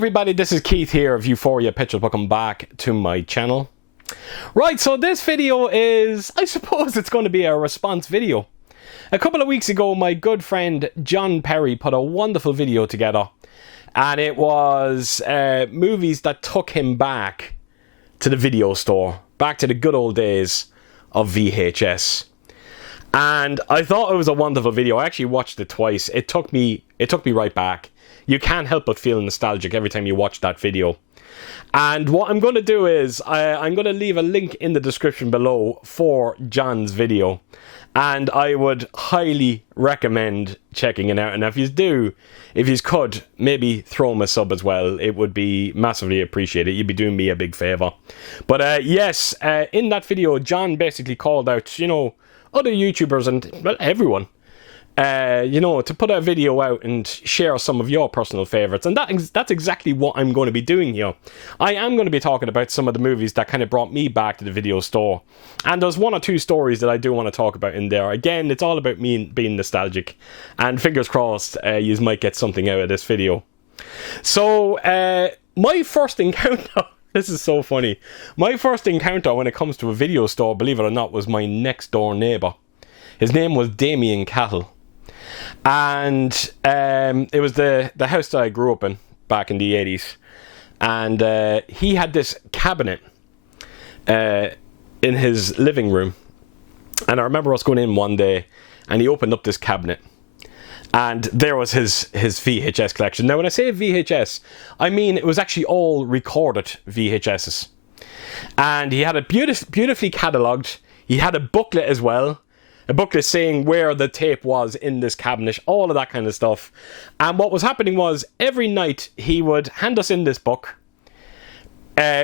everybody, this is Keith here of Euphoria Pictures. Welcome back to my channel. Right, so this video is, I suppose it's going to be a response video. A couple of weeks ago, my good friend John Perry put a wonderful video together. And it was movies that took him back to the video store. Back to the good old days of VHS. And I thought it was a wonderful video. I actually watched it twice. It took me right back. You can't help but feel nostalgic every time you watch that video. And what I'm going to do is, I'm going to leave a link in the description below for John's video. And I would highly recommend checking it out. And if you could, maybe throw him a sub as well. It would be massively appreciated. You'd be doing me a big favour. But yes, in that video, John basically called out, other YouTubers and, well, everyone. To put a video out and share some of your personal favourites. And that's exactly what I'm going to be doing here. I am going to be talking about some of the movies that kind of brought me back to the video store. And there's one or two stories that I do want to talk about in there. Again, it's all about me being nostalgic. And fingers crossed, you might get something out of this video. So, my first encounter... This is so funny. My first encounter when it comes to a video store, believe it or not, was my next door neighbour. His name was Damien Cattle. And it was the house that I grew up in back in the 80s. And he had this cabinet in his living room. And I remember us going in one day and he opened up this cabinet. And there was his VHS collection. Now, when I say VHS, I mean it was actually all recorded VHSs. And he had it beautifully catalogued. He had a booklet as well. A booklet saying where the tape was in this cabinet, all of that kind of stuff. And what was happening was, every night he would hand us in this book.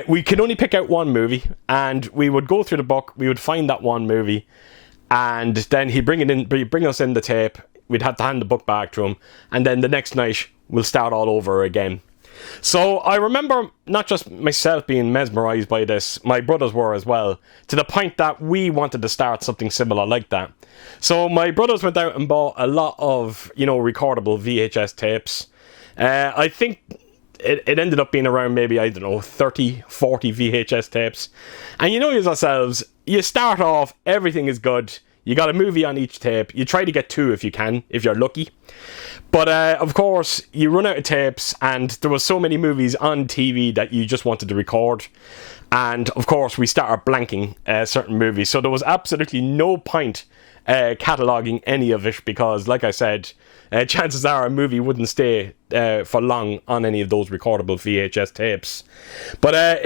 We could only pick out one movie, and we would go through the book, we would find that one movie, and then he'd bring us in the tape. We'd have to hand the book back to him, and then the next night we'll start all over again. So I remember not just myself being mesmerised by this, my brothers were as well, to the point that we wanted to start something similar like that. So my brothers went out and bought a lot of, recordable VHS tapes. I think it ended up being around maybe, 30, 40 VHS tapes. And yourselves, you start off, everything is good. You got a movie on each tape. You try to get two if you can, if you're lucky. But, of course, you run out of tapes, and there were so many movies on TV that you just wanted to record. And, of course, we started blanking certain movies. So there was absolutely no point cataloguing any of it because, like I said, chances are a movie wouldn't stay for long on any of those recordable VHS tapes. But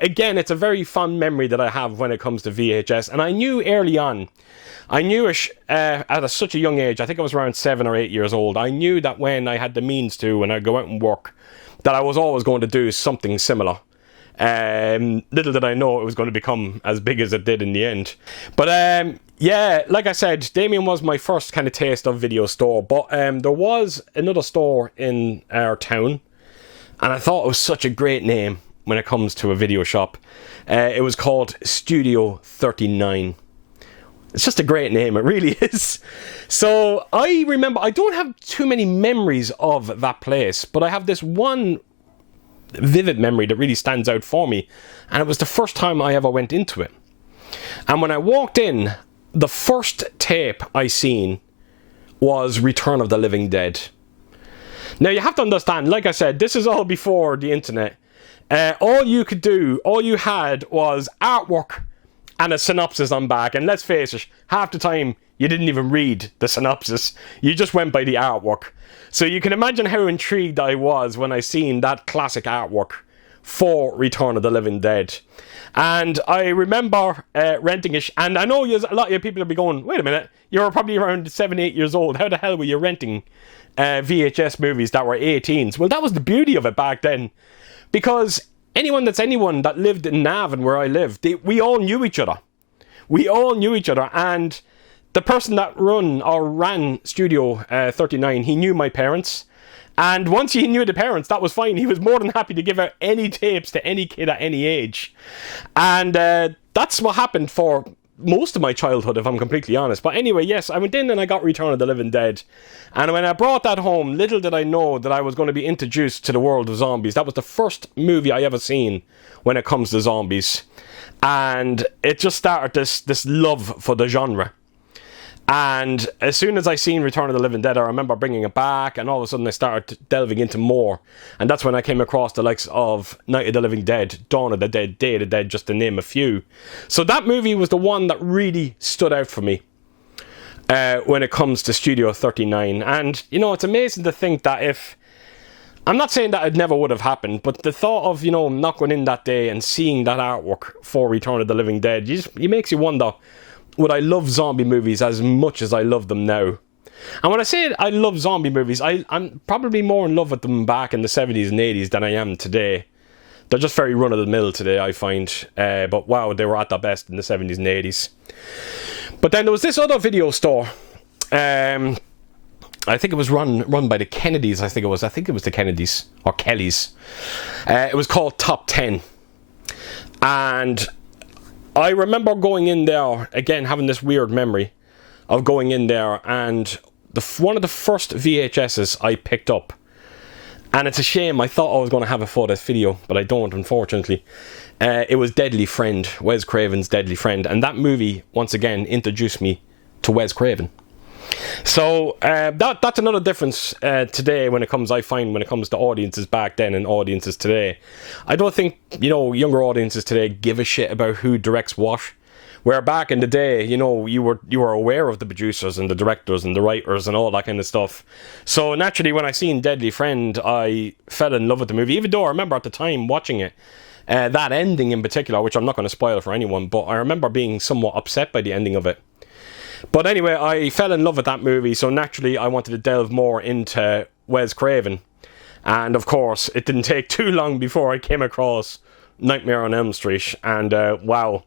again, it's a very fond memory that I have when it comes to VHS. And I knew early on, at such a young age, I think I was around 7 or 8 years old, I knew that when I had the means to, when I go out and work, that I was always going to do something similar. Little did I know it was going to become as big as it did in the end. But yeah, like I said, Damien was my first kind of taste of video store. But there was another store in our town, and I thought it was such a great name when it comes to a video shop. It was called Studio 39. It's just a great name, it really is. So I remember, I don't have too many memories of that place, but I have this one vivid memory that really stands out for me, and it was the first time I ever went into it. And when I walked in, the first tape I seen was Return of the Living Dead. Now you have to understand, like I said, this is all before the internet. All you had was artwork and a synopsis on back, and let's face it, half the time you didn't even read the synopsis, you just went by the artwork. So you can imagine how intrigued I was when I seen that classic artwork for Return of the Living Dead. And I remember renting it, and I know a lot of people will be going, wait a minute, you were probably around 7, 8 years old, how the hell were you renting VHS movies that were 18s? Well, that was the beauty of it back then, because anyone that lived in Navan where I lived, we all knew each other. We all knew each other, and the person that ran Studio 39, he knew my parents. And once he knew the parents, that was fine. He was more than happy to give out any tapes to any kid at any age. And that's what happened for most of my childhood, if I'm completely honest. But anyway, yes, I went in and I got Return of the Living Dead. And when I brought that home, little did I know that I was going to be introduced to the world of zombies. That was the first movie I ever seen when it comes to zombies. And it just started this love for the genre. And as soon as I seen Return of the Living Dead, I remember bringing it back, and all of a sudden I started delving into more. And that's when I came across the likes of Night of the Living Dead, Dawn of the Dead, Day of the Dead, just to name a few. So that movie was the one that really stood out for me when it comes to Studio 39. And, you know, it's amazing to think that if... I'm not saying that it never would have happened, but the thought of, you know, not going in that day and seeing that artwork for Return of the Living Dead, it makes you wonder... would I love zombie movies as much as I love them now? And when I say I love zombie movies, I'm probably more in love with them back in the 70s and 80s than I am today. They're just very run-of-the-mill today, I find. But wow, they were at their best in the 70s and 80s. But then there was this other video store. I think it was run by the Kennedys, I think it was the Kennedys, or Kellys. It was called Top 10. And... I remember going in there, again, having this weird memory of going in there, and one of the first VHSs I picked up, and it's a shame, I thought I was going to have it for this video, but I don't, unfortunately. It was Deadly Friend, Wes Craven's Deadly Friend, and that movie, once again, introduced me to Wes Craven. So that's another difference today when it comes to audiences back then and audiences today. I don't think, you know, younger audiences today give a shit about who directs what. Where back in the day, you know, you were aware of the producers and the directors and the writers and all that kind of stuff. So naturally, when I seen Deadly Friend, I fell in love with the movie. Even though I remember at the time watching it, that ending in particular, which I'm not going to spoil for anyone, but I remember being somewhat upset by the ending of it. But anyway, I fell in love with that movie, so naturally I wanted to delve more into Wes Craven. And of course, it didn't take too long before I came across Nightmare on Elm Street. And wow,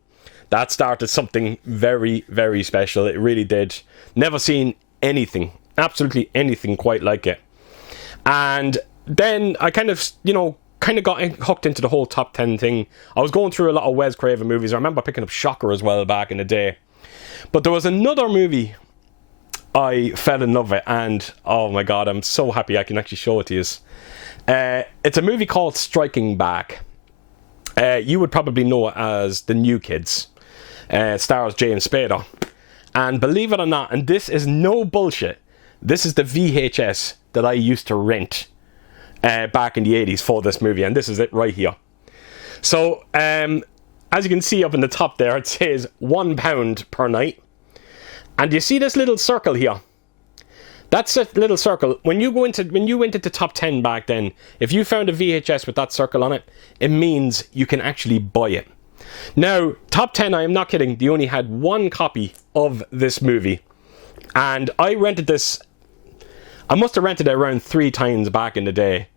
that started something very, very special. It really did. Never seen anything, absolutely anything quite like it. And then I kind of got hooked into the whole top 10 thing. I was going through a lot of Wes Craven movies. I remember picking up Shocker as well back in the day. But there was another movie I fell in love with, and oh my god, I'm so happy I can actually show it to you. It's a movie called Striking Back. You would probably know it as The New Kids. It stars James Spader. And believe it or not, and this is no bullshit, this is the VHS that I used to rent back in the 80s for this movie, and this is it right here. So, as you can see up in the top there, it says £1 per night. And you see this little circle here? That's a little circle. When you went into top 10 back then, if you found a VHS with that circle on it, it means you can actually buy it. Now, top 10, I am not kidding, they only had one copy of this movie. And I rented this, I must have rented it around 3 times back in the day,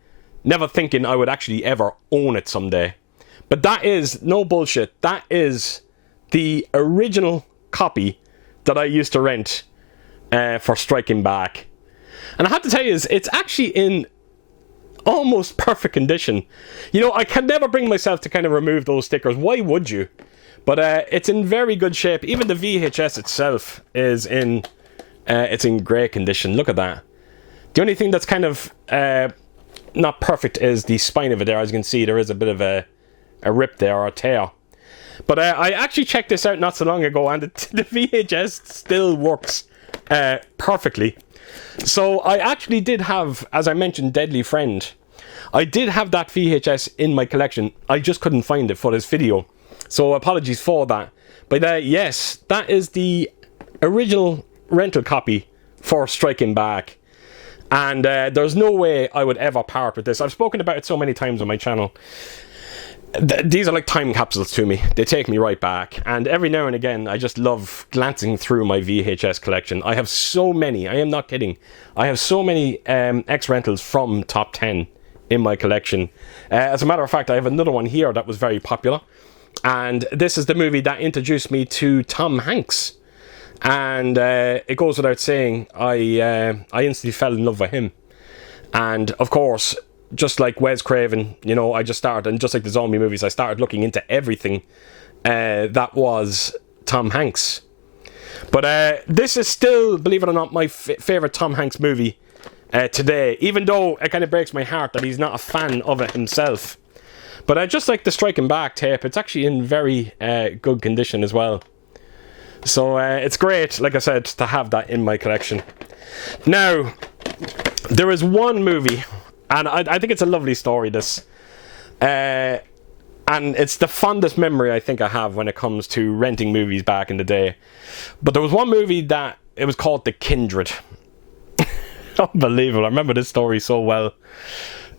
never thinking I would actually ever own it someday. But that is, no bullshit, that is the original copy that I used to rent for Striking Back. And I have to tell you, it's actually in almost perfect condition. You know, I can never bring myself to kind of remove those stickers. Why would you? But it's in very good shape. Even the VHS itself is in, it's in great condition. Look at that. The only thing that's kind of not perfect is the spine of it there. As you can see, there is a bit of a rip there, or a tear. But I actually checked this out not so long ago, and the VHS still works perfectly. So I actually did have, as I mentioned, Deadly Friend. I did have that VHS in my collection. I just couldn't find it for this video. So apologies for that. But yes, that is the original rental copy for Striking Back. And there's no way I would ever part with this. I've spoken about it so many times on my channel. These are like time capsules to me. They take me right back. And every now and again, I just love glancing through my VHS collection. I have so many. I am not kidding. I have so many X-Rentals from Top 10 in my collection. As a matter of fact, I have another one here that was very popular. And this is the movie that introduced me to Tom Hanks. And it goes without saying, I instantly fell in love with him. And of course, just like Wes Craven, you know, I just started, and just like the zombie movies, I started looking into everything that was Tom Hanks. But this is still, believe it or not, my favourite Tom Hanks movie today, even though it kind of breaks my heart that he's not a fan of it himself. But I just like the Striking Back tape. It's actually in very good condition as well. So it's great, like I said, to have that in my collection. Now, there is one movie, and I think it's a lovely story, this. And it's the fondest memory I think I have when it comes to renting movies back in the day. But there was one movie that, it was called The Kindred. Unbelievable. I remember this story so well.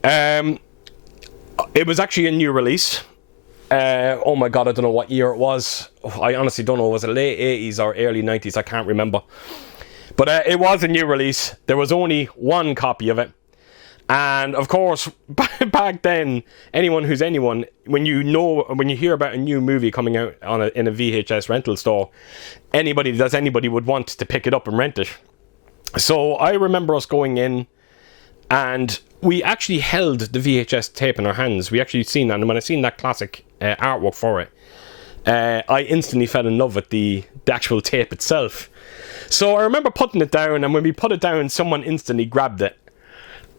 It was actually a new release. Oh my god, I don't know what year it was. I honestly don't know. Was it late 80s or early 90s? I can't remember. But it was a new release. There was only one copy of it. And of course, back then, anyone who's anyone, when you hear about a new movie coming out in a VHS rental store, anybody would want to pick it up and rent it. So I remember us going in, and we actually held the VHS tape in our hands. We actually seen that, and when I seen that classic artwork for it, I instantly fell in love with the actual tape itself. So I remember putting it down, and when we put it down, someone instantly grabbed it.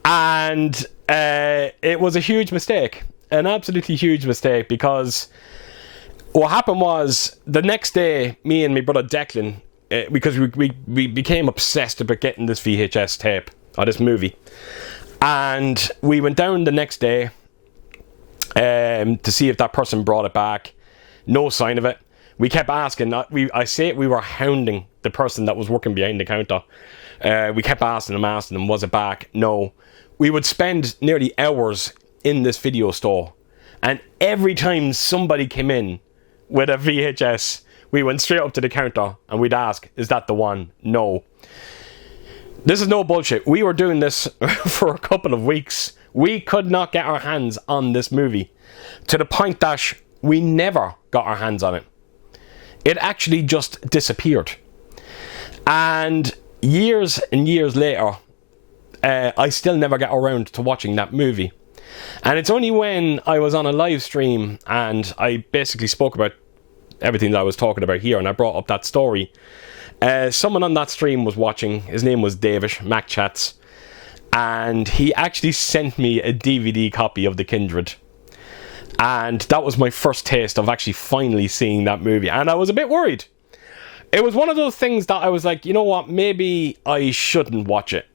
And it was a huge mistake, an absolutely huge mistake, because what happened was the next day, me and my brother Declan, because we became obsessed about getting this VHS tape, or this movie, and we went down the next day to see if that person brought it back. No sign of it. We kept asking. We were hounding the person that was working behind the counter. We kept asking them, was it back? No. We would spend nearly hours in this video store, and every time somebody came in with a VHS, we went straight up to the counter and we'd ask, is that the one? No. This is no bullshit. We were doing this for a couple of weeks. We could not get our hands on this movie, to the point that we never got our hands on it. It actually just disappeared. And years and years later, I still never got around to watching that movie. And it's only when I was on a live stream and I basically spoke about everything that I was talking about here, and I brought up that story. Someone on that stream was watching. His name was David MacChats, and he actually sent me a DVD copy of The Kindred. And that was my first taste of actually finally seeing that movie. And I was a bit worried. It was one of those things that I was like, you know what, maybe I shouldn't watch it.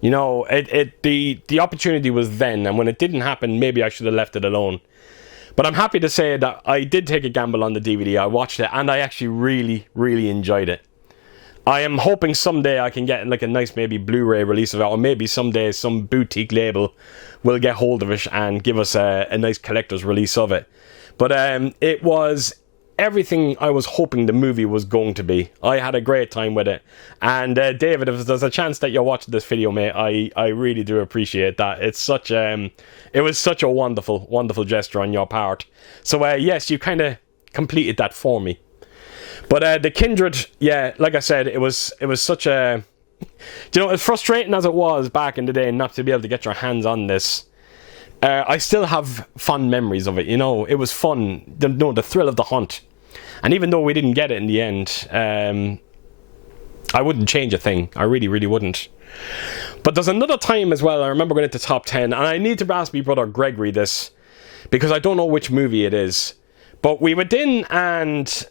You know, the opportunity was then, and when it didn't happen, maybe I should have left it alone. But I'm happy to say that I did take a gamble on the DVD. I watched it, and I actually really, really enjoyed it. I am hoping someday I can get like a nice maybe Blu-ray release of it, or maybe someday some boutique label will get hold of it and give us a nice collector's release of it. But it was everything I was hoping the movie was going to be. I had a great time with it. And David, if there's a chance that you're watching this video, mate, I really do appreciate that. It's such it was such a wonderful, wonderful gesture on your part. So yes, you kind of completed that for me. But The Kindred, yeah, like I said, it was such a, you know, as frustrating as it was back in the day not to be able to get your hands on this, I still have fond memories of it. You know, it was fun, the thrill of the hunt. And even though we didn't get it in the end, I wouldn't change a thing. I really, really wouldn't. But there's another time as well, I remember going into top 10, and I need to ask my brother Gregory this, because I don't know which movie it is. But we went in and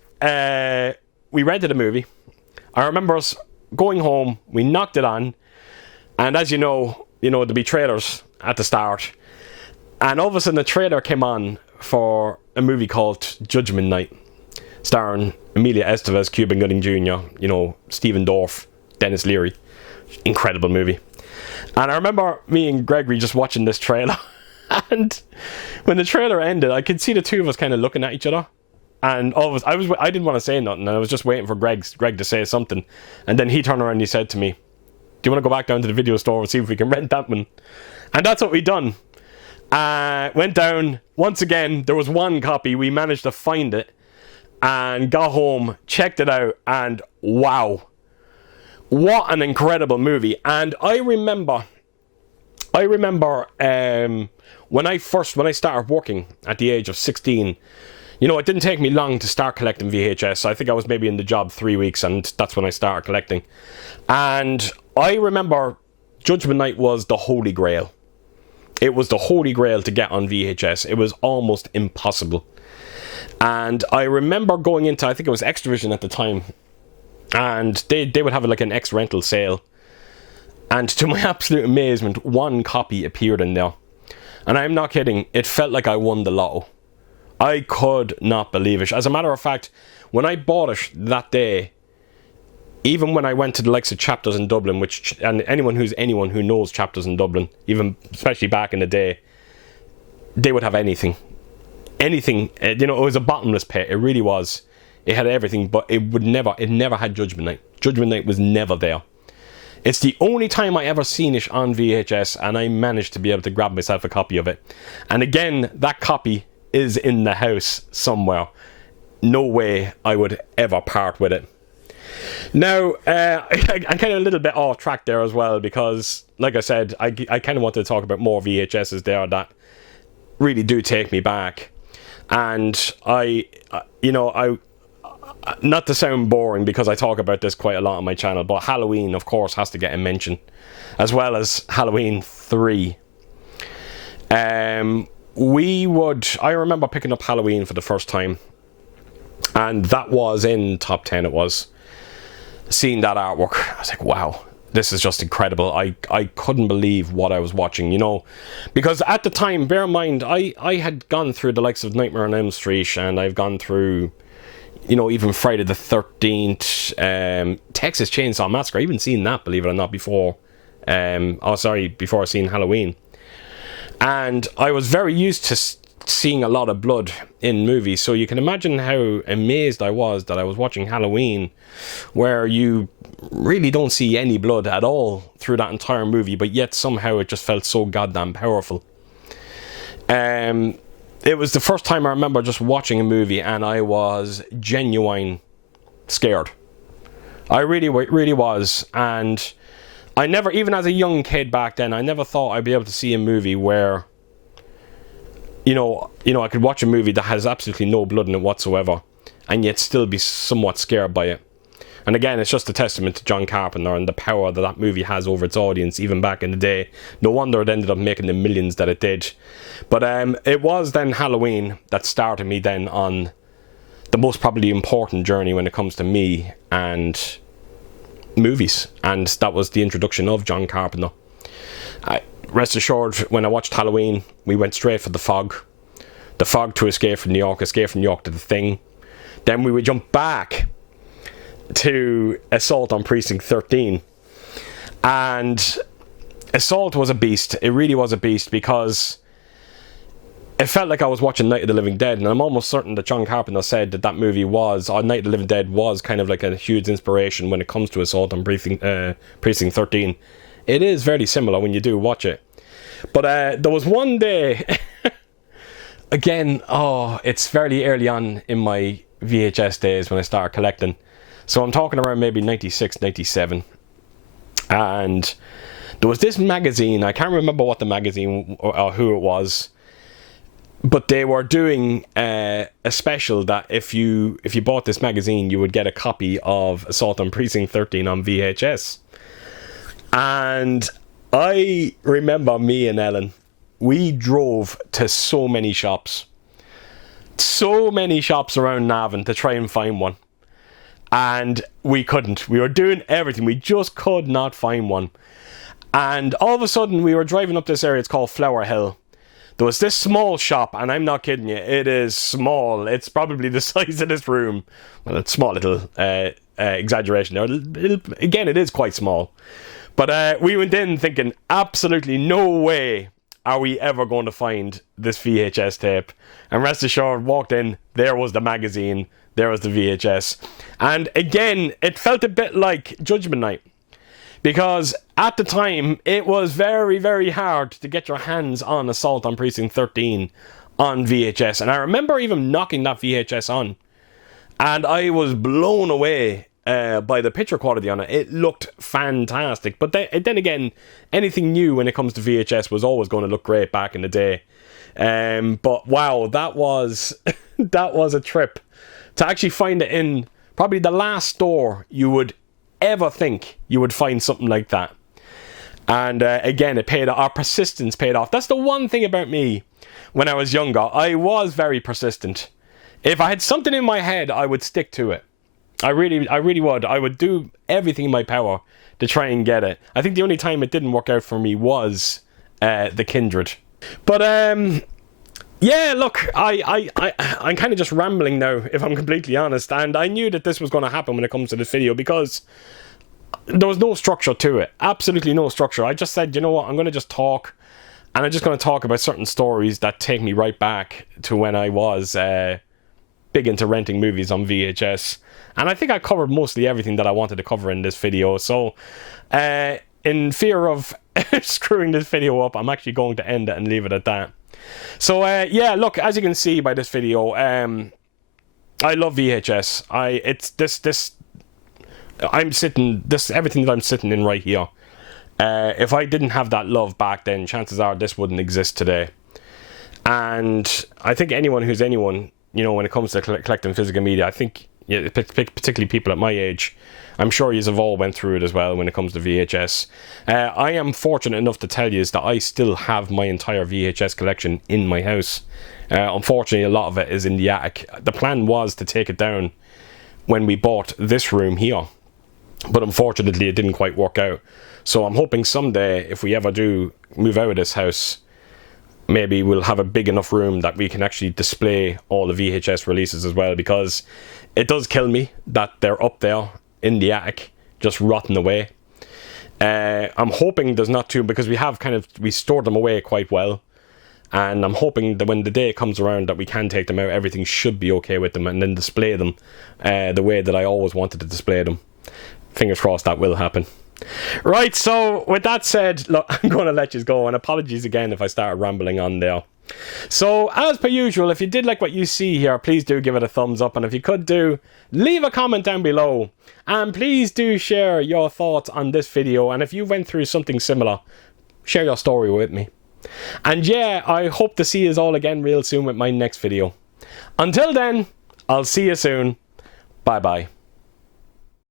we rented a movie. I remember us going home, we knocked it on, and as you know, there'd be trailers at the start. And all of a sudden the trailer came on for a movie called Judgment Night, starring Emilio Estevez, Cuba Gooding Jr., you know, Stephen Dorff, Dennis Leary. Incredible movie. And I remember me and Gregory just watching this trailer. And when the trailer ended, I could see the two of us kind of looking at each other. And all of us, I didn't want to say nothing, and I was just waiting for Greg to say something. And then he turned around and he said to me, do you want to go back down to the video store and see if we can rent that one? And that's what we done. Went down, once again, there was one copy, we managed to find it, and got home, checked it out, and wow. What an incredible movie. And I remember when I started working at the age of 16, You know, it didn't take me long to start collecting VHS. I think I was maybe in the job 3 weeks, and that's when I started collecting. And I remember Judgment Night was the holy grail. It was the holy grail to get on VHS. It was almost impossible. And I remember going into, I think it was Xtravision at the time, and they would have like an X-rental sale. And to my absolute amazement, one copy appeared in there. And I'm not kidding, it felt like I won the lotto. I could not believe it. As a matter of fact, when I bought it that day, even when I went to the likes of Chapters in Dublin, which, and anyone who knows Chapters in Dublin, even especially back in the day, they would have anything. Anything, you know, it was a bottomless pit. It really was. It had everything, but it never had Judgment Night. Judgment Night was never there. It's the only time I ever seen it on VHS, and I managed to be able to grab myself a copy of it. And again, that copy is in the house somewhere. No way I would ever part with it. Now, I'm kind of a little bit off track there as well, because, like I said, I kind of wanted to talk about more VHSs there that really do take me back. And not to sound boring, because I talk about this quite a lot on my channel, but Halloween, of course, has to get a mention, as well as Halloween 3. I remember picking up Halloween for the first time, and that was in top 10. It was. Seeing that artwork, I was like, wow, this is just incredible. I couldn't believe what I was watching, you know, because at the time, bear in mind, I had gone through the likes of Nightmare on Elm Street, and I've gone through, you know, even Friday the 13th, Texas Chainsaw Massacre. I even seen that, believe it or not, before I seen Halloween. And I was very used to seeing a lot of blood in movies, so you can imagine how amazed I was that I was watching Halloween, where you really don't see any blood at all through that entire movie, but yet somehow it just felt so goddamn powerful. It was the first time I remember just watching a movie and I was genuine scared. I really was. And I never, even as a young kid back then, I never thought I'd be able to see a movie where, you know, I could watch a movie that has absolutely no blood in it whatsoever, and yet still be somewhat scared by it. And again, it's just a testament to John Carpenter and the power that movie has over its audience, even back in the day. No wonder it ended up making the millions that it did. But it was then Halloween that started me then on the most probably important journey when it comes to me and movies. And that was the introduction of John Carpenter. Rest assured, when I watched Halloween, we went straight for The Fog. The Fog to Escape from New York to The Thing. Then we would jump back to Assault on Precinct 13. And Assault was a beast. It really was a beast, because it felt like I was watching Night of the Living Dead, and I'm almost certain that John Carpenter said that movie was, or Night of the Living Dead was kind of like a huge inspiration when it comes to Assault on Precinct 13. It is very similar when you do watch it. But there was one day, again, it's fairly early on in my VHS days when I started collecting. So I'm talking around maybe 96, 97. And there was this magazine, I can't remember what the magazine or who it was, but they were doing a special that if you bought this magazine, you would get a copy of Assault on Precinct 13 on VHS. And I remember me and Ellen, we drove to so many shops around Navan to try and find one. And we couldn't. We were doing everything. We just could not find one. And all of a sudden, we were driving up this area. It's called Flower Hill. There was this small shop, and I'm not kidding you. It is small. It's probably the size of this room. Well, it's small little exaggeration there. Again, it is quite small. But we went in thinking, absolutely no way are we ever going to find this VHS tape. And rest assured, walked in, there was the magazine, there was the VHS. And again, it felt a bit like Judgment Night. Because at the time, it was very, very hard to get your hands on Assault on Precinct 13 on VHS. And I remember even knocking that VHS on. And I was blown away by the picture quality on it. It looked fantastic. But then again, anything new when it comes to VHS was always going to look great back in the day. But wow, that was that was a trip to actually find it in probably the last store you would ever think you would find something like that. And again, it paid off. Our persistence paid off. That's the one thing about me when I was younger. I was very persistent. If I had something in my head, I would stick to it. I really would. I would do everything in my power to try and get it. I think the only time it didn't work out for me was the Kindred. But yeah, look, I'm kind of just rambling now, if I'm completely honest. And I knew that this was going to happen when it comes to this video, because there was no structure to it. Absolutely no structure. I just said, you know what, I'm going to just talk. And I'm just going to talk about certain stories that take me right back to when I was big into renting movies on VHS. And I think I covered mostly everything that I wanted to cover in this video. So, in fear of screwing this video up, I'm actually going to end it and leave it at that. So, yeah, look, as you can see by this video, I love VHS. Everything that I'm sitting in right here. If I didn't have that love back then, chances are this wouldn't exist today. And I think anyone who's anyone, you know, when it comes to collecting physical media, I think, yeah, particularly people at my age, I'm sure you've all went through it as well when it comes to VHS. I am fortunate enough to tell you that I still have my entire VHS collection in my house. Unfortunately, a lot of it is in the attic. The plan was to take it down when we bought this room here, but unfortunately it didn't quite work out. So I'm hoping someday, if we ever do move out of this house, maybe we'll have a big enough room that we can actually display all the VHS releases as well, because it does kill me that they're up there in the attic, just rotting away. I'm hoping there's not too, because we stored them away quite well. And I'm hoping that when the day comes around that we can take them out, everything should be okay with them, and then display them the way that I always wanted to display them. Fingers crossed that will happen. Right, so with that said, look, I'm going to let you go, and apologies again if I started rambling on there. So, as per usual, if you did like what you see here, please do give it a thumbs up, and if you could leave a comment down below, and please do share your thoughts on this video, and if you went through something similar, share your story with me. And yeah, I hope to see you all again real soon with my next video. Until then, I'll see you soon. Bye bye.